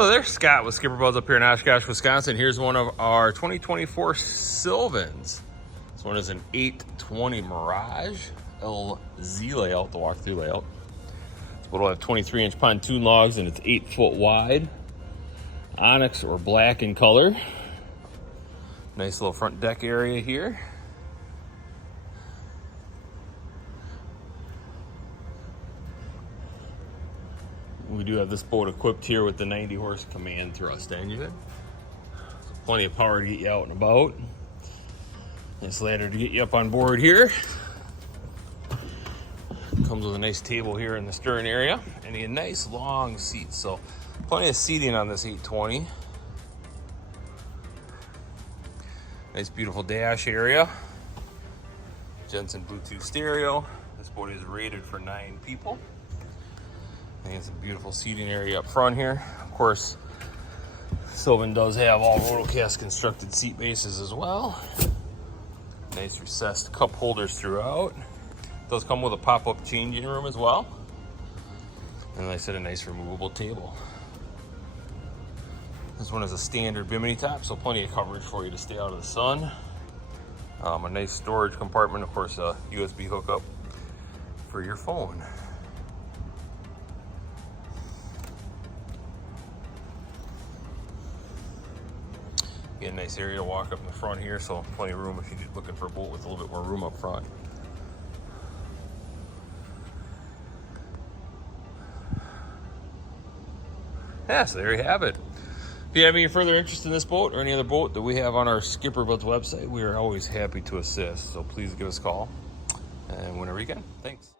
Hello there, Scott with SkipperBud's up here in Oshkosh, Wisconsin. Here's one of our 2024 Sylvans. This one is an 820 Mirage LZ layout, the walk-through layout. This boat will have 23-inch pontoon logs and it's 8 foot wide. Onyx or black in color. Nice little front deck area here. We do have this boat equipped here with the 90 horse command thrust engine. So plenty of power to get you out and about. Nice ladder to get you up on board here. Comes with a nice table here in the stern area and a nice long seat. So plenty of seating on this 820. Nice beautiful dash area. Jensen Bluetooth stereo. This boat is rated for 9 people. I think it's a beautiful seating area up front here. Of course, Sylvan does have all rotocast constructed seat bases as well. Nice recessed cup holders throughout. Does come with a pop-up changing room as well. And like I said, a nice removable table. This one is a standard bimini top, so plenty of coverage for you to stay out of the sun. A nice storage compartment, of course, a USB hookup for your phone. Get a nice area to walk up in the front here, so plenty of room if you're looking for a boat with a little bit more room up front. Yeah, so there you have it. If you have any further interest in this boat or any other boat that we have on our SkipperBud's website, we are always happy to assist. So please give us a call and whenever you can. Thanks.